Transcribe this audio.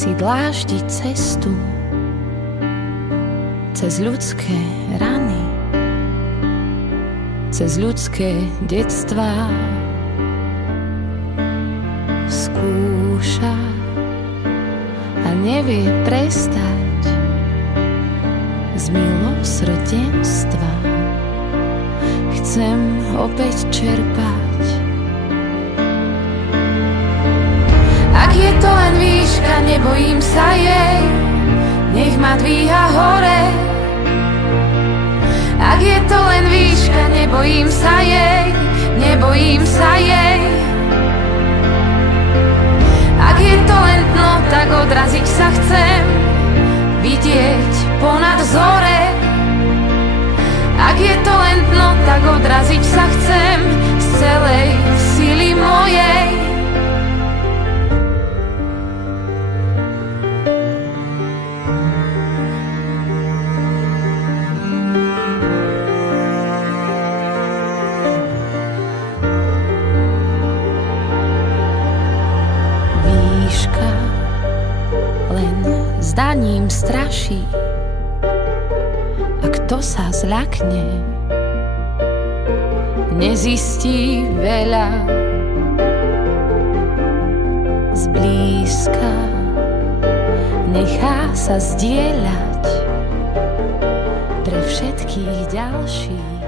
si dláždiť cestu cez ľudské rany, cez ľudské detstvá. Skúša a nevie prestať z milosrdenstva. Chcem opäť čerpať. Ak je to len výška, nebojím sa jej, nech ma dvíha hore. Ak je to len výška, nebojím sa jej, nebojím sa jej. Ak je to len dno, tak odraziť sa chcem, vidieť ponad zore. Ak je to len dno, tak odraziť sa chcem z celej sily mojej. Výška len zdaním straší, a kto sa zľakne, nezistí veľa. Zblízka nechá sa zdieľať pre všetkých ďalších.